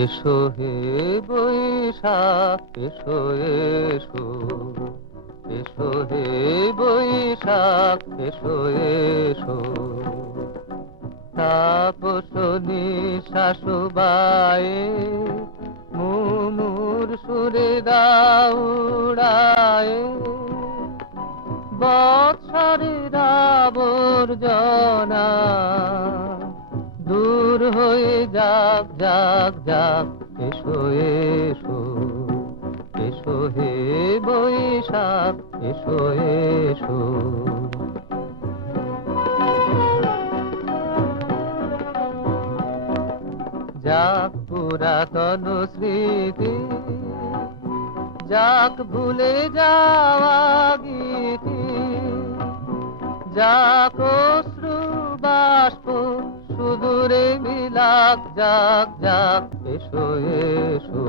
এসো হে বৈশাখ, এসো এসো, এসো হে বৈশাখ, এসো এসো। তাপসনী শাশুবায়ে মুমুর সুরে দাউড়ায়ে, বৎসরের আবর্জনা দূর হয়ে যাক যাক যাক। এসো এসো, এসো হে বৈশাখ, এসো এসো। যাক পুরাতন স্মৃতি, যাক ভুলে যাওয়া গীতি, যাক অশ্রু বাষ্প সুদূরে মিলাক যাক যাক। এসো এসো,